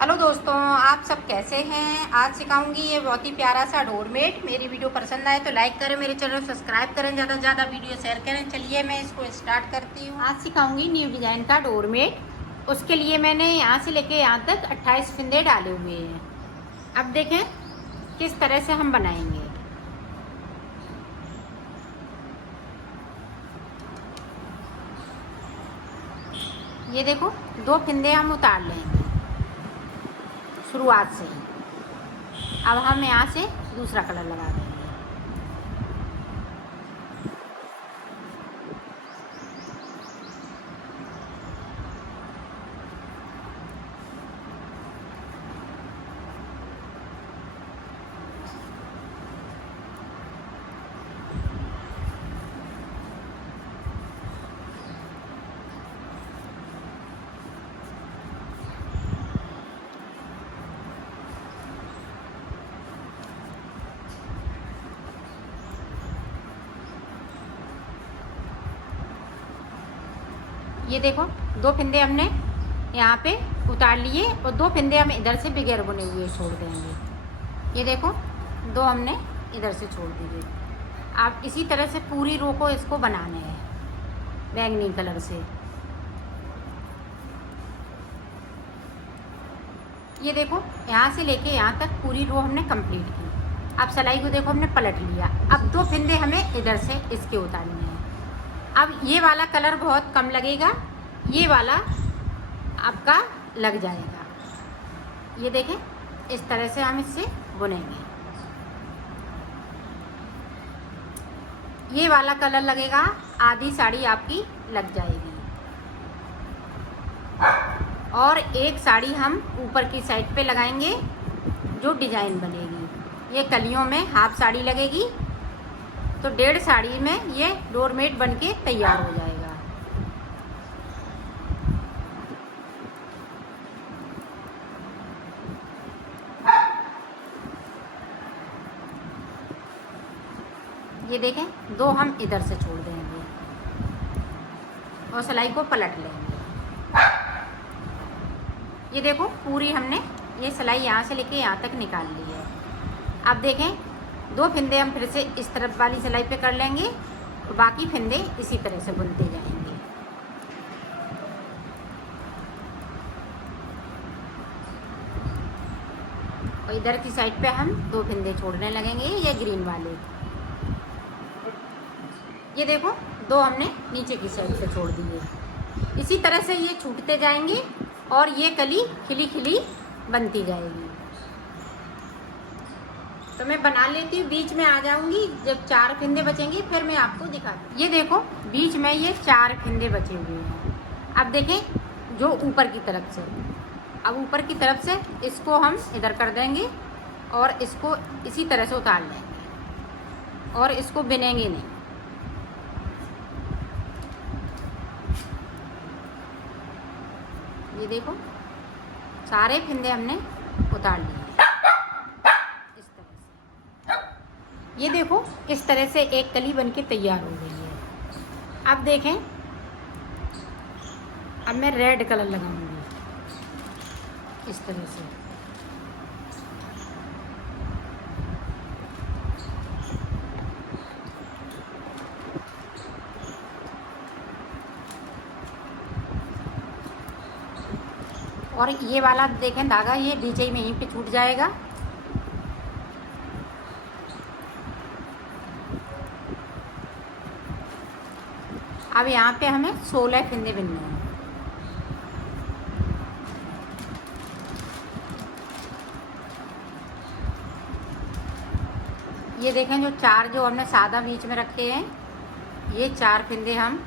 Hello दोस्तों, आप सब कैसे हैं। आज सिखाऊंगी ये बहुत ही प्यारा सा डोरमेट। मेरी वीडियो पसंद आए तो लाइक करें, मेरे चैनल सब्सक्राइब करें, ज़्यादा से ज़्यादा वीडियो शेयर करें। चलिए मैं इसको स्टार्ट करती हूँ। आज सिखाऊंगी न्यू डिज़ाइन का डोरमेट। उसके लिए मैंने यहाँ से लेके यहाँ तक 28 फिंदे डाले हुए हैं। अब देखें किस तरह से हम बनाएंगे। ये देखो, 2 फिंदे हम उतार लेंगे शुरुआत से ही। अब हम यहाँ से दूसरा कलर लगा देंगे। ये देखो, 2 फिंदे हमने यहाँ पे उतार लिए और 2 फिंदे हम इधर से बगैर बुने हुए छोड़ देंगे। ये देखो, 2 हमने इधर से छोड़ दिए। आप इसी तरह से पूरी रो को इसको बनाने हैं बैंगनी कलर से। ये देखो, यहाँ से लेके यहाँ तक पूरी रो हमने कंप्लीट की। अब सिलाई को देखो हमने पलट लिया। अब 2 फिंदे हमें इधर से इसके उतारने हैं। अब ये वाला कलर बहुत कम लगेगा, ये वाला आपका लग जाएगा। ये देखें, इस तरह से हम इससे बुनेंगे। ये वाला कलर लगेगा, आधी साड़ी आपकी लग जाएगी। और एक साड़ी हम ऊपर की साइड पे लगाएंगे जो डिजाइन बनेगी। ये कलियों में हाफ साड़ी लगेगी, तो 1.5 साड़ी में ये डोरमेट बनके तैयार हो जाएगा। ये देखें, 2 हम इधर से छोड़ देंगे और सिलाई को पलट लेंगे। ये देखो, पूरी हमने ये सिलाई यहाँ से लेके यहाँ तक निकाल ली है। अब देखें, 2 फिंदे हम फिर से इस तरफ वाली सिलाई पे कर लेंगे और बाकी फिंदे इसी तरह से बुनते जाएंगे। और इधर की साइड पे हम 2 फिंदे छोड़ने लगेंगे, ये ग्रीन वाले। ये देखो, 2 हमने नीचे की साइड से छोड़ दिए। इसी तरह से ये छूटते जाएंगे और ये कली खिली खिली बनती जाएगी। तो मैं बना लेती हूँ, बीच में आ जाऊंगी। जब 4 फिंदे बचेंगे फिर मैं आपको दिखाती। ये देखो, बीच में ये 4 फिंदे बचे हुए हैं। अब देखें, जो ऊपर की तरफ से, अब ऊपर की तरफ से इसको हम इधर कर देंगे और इसको इसी तरह से उतार लेंगे और इसको बिनेंगे नहीं। ये देखो, सारे फिंदे हमने उतार लिए इस तरह से। ये देखो, इस तरह से एक कली बनके तैयार हो गई है। अब देखें, अब मैं रेड कलर लगाऊंगी इस तरह से। और ये वाला देखें धागा, ये नीचे में यहीं पे छूट जाएगा। अब यहाँ पे हमें 16 फिंदे बिनने हैं। ये देखें, जो 4 जो हमने सादा बीच में रखे हैं, ये 4 फिंदे हम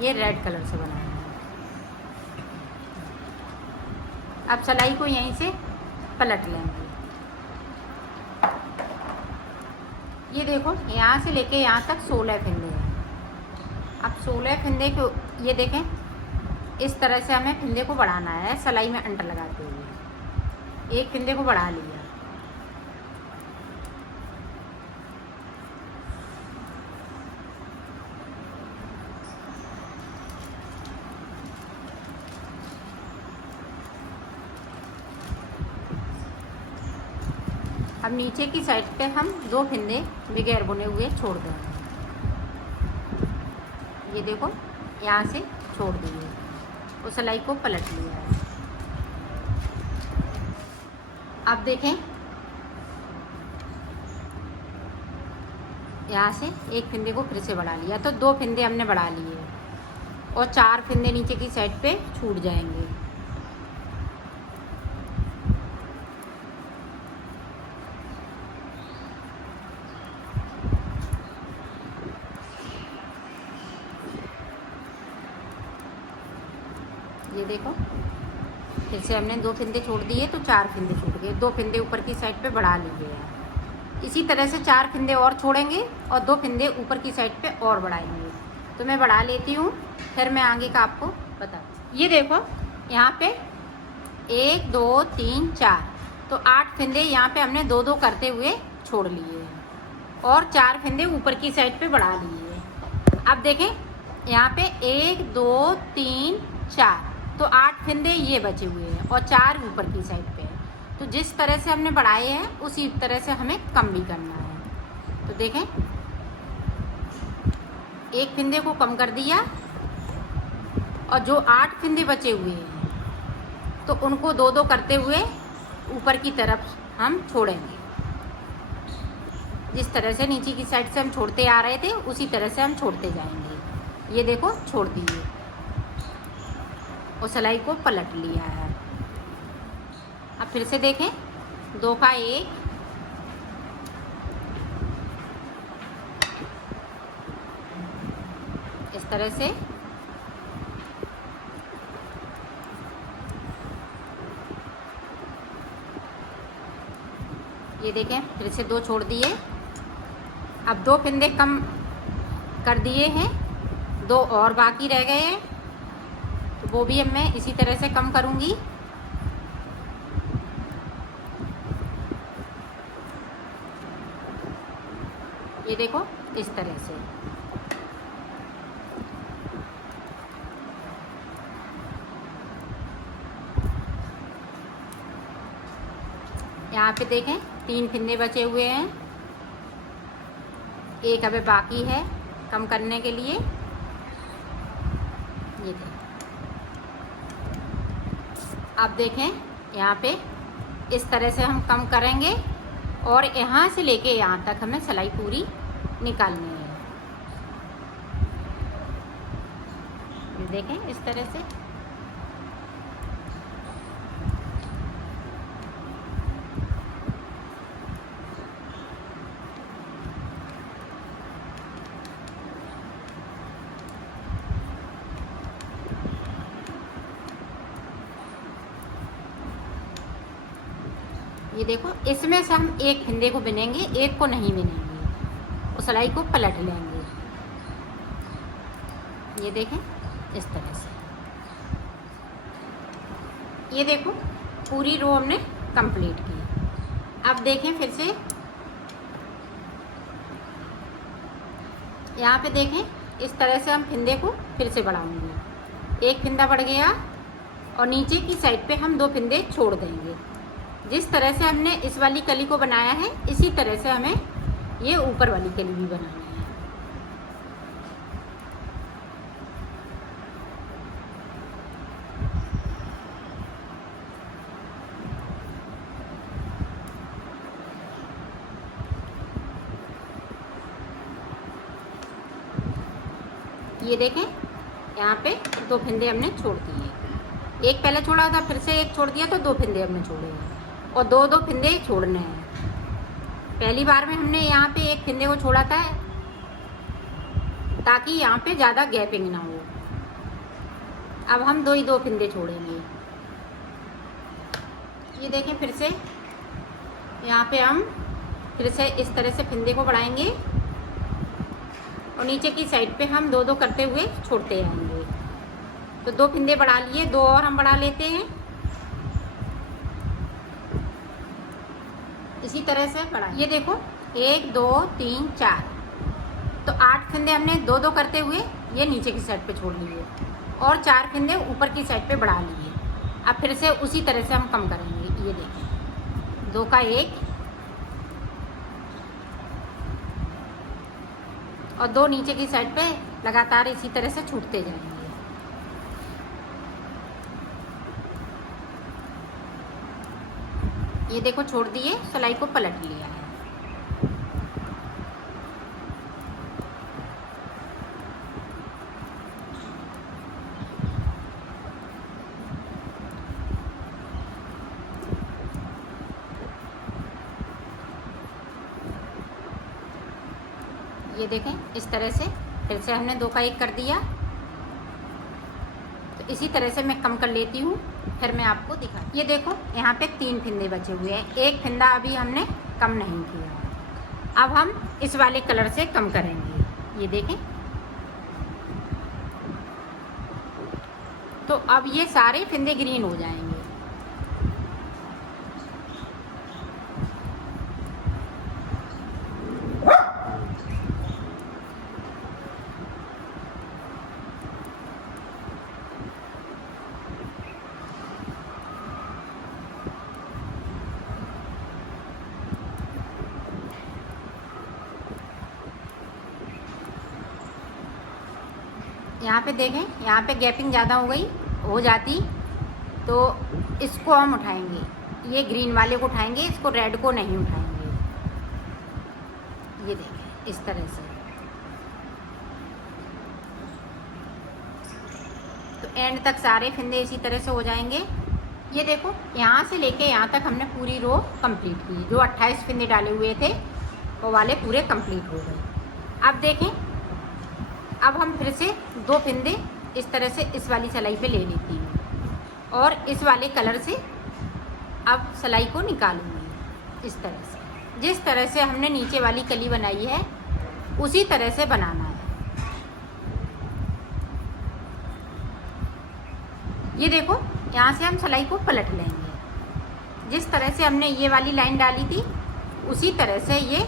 ये रेड कलर से बनाएंगे। अब सिलाई को यहीं से पलट लेंगे। ये देखो, यहाँ से लेके यहाँ तक 16 फिंदे हैं। अब 16 फिंदे को ये देखें, इस तरह से हमें फिंदे को बढ़ाना है सिलाई में अंटर लगाते हुए। एक फिंदे को बढ़ा लिया। अब नीचे की साइड पे हम 2 फंदे बगैर बुने हुए छोड़ देंगे। ये देखो यहाँ से छोड़ दिए और सिलाई को पलट लिया है। अब देखें यहाँ से एक फंदे को फिर से बढ़ा लिया, तो 2 फंदे हमने बढ़ा लिए और 4 फंदे नीचे की साइड पे छूट जाएंगे। ये देखो फिर से हमने 2 फंदे छोड़ दिए तो 4 फंदे छूट गए, 2 फंदे ऊपर की साइड पे बढ़ा लिए हैं। इसी तरह से 4 फंदे और छोड़ेंगे और 2 फंदे ऊपर की साइड पे और बढ़ाएंगे। तो मैं बढ़ा लेती हूँ, फिर मैं आगे का आपको बताऊँ। ये देखो यहाँ पे 1 2 3 4 तो 8 फंदे यहाँ पे हमने 2-2 करते हुए छोड़ लिए हैं और 4 फंदे ऊपर की साइड पे बढ़ा लिए हैं। अब देखें यहाँ पे 1 2 3 4 तो 8 फंदे ये बचे हुए हैं और 4 ऊपर की साइड पे है। तो जिस तरह से हमने बढ़ाए हैं उसी तरह से हमें कम भी करना है। तो देखें एक फंदे को कम कर दिया और जो 8 फंदे बचे हुए हैं तो उनको 2-2 करते हुए ऊपर की तरफ हम छोड़ेंगे। जिस तरह से नीचे की साइड से हम छोड़ते आ रहे थे उसी तरह से हम छोड़ते जाएंगे। ये देखो छोड़ दिए और सिलाई को पलट लिया है। अब फिर से देखें 2 का 1 इस तरह से ये देखें फिर से 2 छोड़ दिए। अब 2 फंदे कम कर दिए हैं, 2 और बाकी रह गए हैं, तो वो भी अब मैं इसी तरह से कम करूंगी। ये देखो इस तरह से। यहाँ पे देखें 3 फंदे बचे हुए हैं, एक अभी बाकी है कम करने के लिए। ये देखें अब देखें यहाँ पे इस तरह से हम कम करेंगे और यहाँ से लेके यहाँ तक हमें सिलाई पूरी निकालनी है। ये देखें इस तरह से। ये देखो इसमें से हम एक फंदे को बिनेंगे, एक को नहीं बिनेंगे और सिलाई को पलट लेंगे। ये देखें इस तरह से। ये देखो पूरी रो हमने कंप्लीट की। अब देखें फिर से यहाँ पे देखें इस तरह से हम फंदे को फिर से बढ़ाएंगे। एक फंदा बढ़ गया और नीचे की साइड पे हम 2 फंदे छोड़ देंगे। जिस तरह से हमने इस वाली कली को बनाया है इसी तरह से हमें ये ऊपर वाली कली भी बनानी है। ये देखें यहाँ पे 2 फंदे हमने छोड़ दिए। एक पहले छोड़ा था, फिर से एक छोड़ दिया, तो 2 फंदे हमने छोड़े हैं और 2-2 फंदे छोड़ने हैं। पहली बार में हमने यहाँ पे एक फंदे को छोड़ा था ताकि यहाँ पे ज़्यादा गैपिंग ना हो। अब हम 2 ही 2 फंदे छोड़ेंगे। ये देखें फिर से यहाँ पे हम फिर से इस तरह से फंदे को बढ़ाएंगे और नीचे की साइड पे हम 2-2 करते हुए छोड़ते जाएंगे। तो 2 फंदे बढ़ा लिए, 2 और हम बढ़ा लेते हैं। इसी तरह से बढ़ा। ये देखो 1 2 3 4 तो 8 फंदे हमने 2-2 करते हुए ये नीचे की साइड पे छोड़ लिए और 4 फंदे ऊपर की साइड पे बढ़ा लिए। अब फिर से उसी तरह से हम कम करेंगे। ये देखिए 2 का 1 और 2 नीचे की साइड पे लगातार इसी तरह से छूटते जाएंगे। ये देखो छोड़ दिए, सिलाई को पलट लिया है। ये देखें इस तरह से फिर से हमने 2 का 1 कर दिया। तो इसी तरह से मैं कम कर लेती हूँ, फिर मैं आपको दिखाती। ये देखो यहाँ पे 3 फिंदे बचे हुए हैं, 1 फिंदा अभी हमने कम नहीं किया। अब हम इस वाले कलर से कम करेंगे। ये देखें, तो अब ये सारे फिंदे ग्रीन हो जाएंगे। यहाँ पे देखें, यहाँ पे गैपिंग ज़्यादा हो जाती तो इसको हम उठाएंगे, ये ग्रीन वाले को उठाएंगे, इसको रेड को नहीं उठाएंगे। ये देखें इस तरह से। तो एंड तक सारे फिंदे इसी तरह से हो जाएंगे। ये देखो यहाँ से लेके यहाँ तक हमने पूरी रो कंप्लीट की। जो 28 फिंदे डाले हुए थे वो वाले पूरे कंप्लीट हो गए। अब देखें, अब हम फिर से 2 फिंदे इस तरह से इस वाली सिलाई पे ले लेती हूँ और इस वाले कलर से अब सिलाई को निकालूंगी। इस तरह से, जिस तरह से हमने नीचे वाली कली बनाई है उसी तरह से बनाना है। ये देखो यहाँ से हम सिलाई को पलट लेंगे। जिस तरह से हमने ये वाली लाइन डाली थी उसी तरह से ये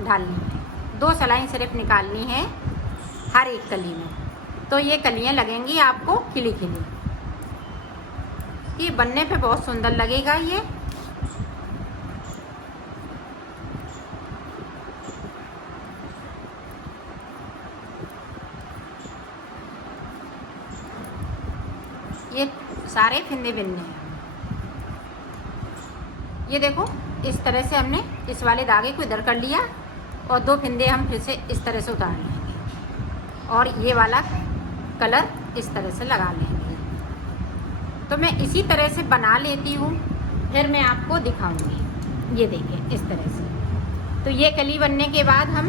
डालनी है। 2 सिलाई सिर्फ निकालनी है हर एक कली में, तो ये कलियाँ लगेंगी आपको खिली खिली। ये बनने पे बहुत सुंदर लगेगा। ये सारे फिंदे बिनने हैं। ये देखो इस तरह से हमने इस वाले धागे को इधर कर लिया और 2 फिंदे हम फिर से इस तरह से उतार लेंगे और ये वाला कलर इस तरह से लगा लेंगे। तो मैं इसी तरह से बना लेती हूँ, फिर मैं आपको दिखाऊंगी। ये देखिए इस तरह से। तो ये कली बनने के बाद हम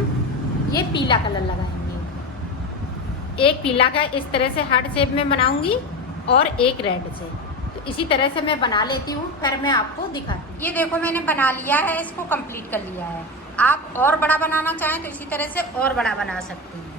ये पीला कलर लगाएंगे। एक पीला का इस तरह से हार्ट शेप में बनाऊंगी और एक रेड से। तो इसी तरह से मैं बना लेती हूँ, फिर मैं आपको दिखाती हूँ। ये देखो मैंने बना लिया है, इसको कंप्लीट कर लिया है। आप और बड़ा बनाना चाहें तो इसी तरह से और बड़ा बना सकती हैं।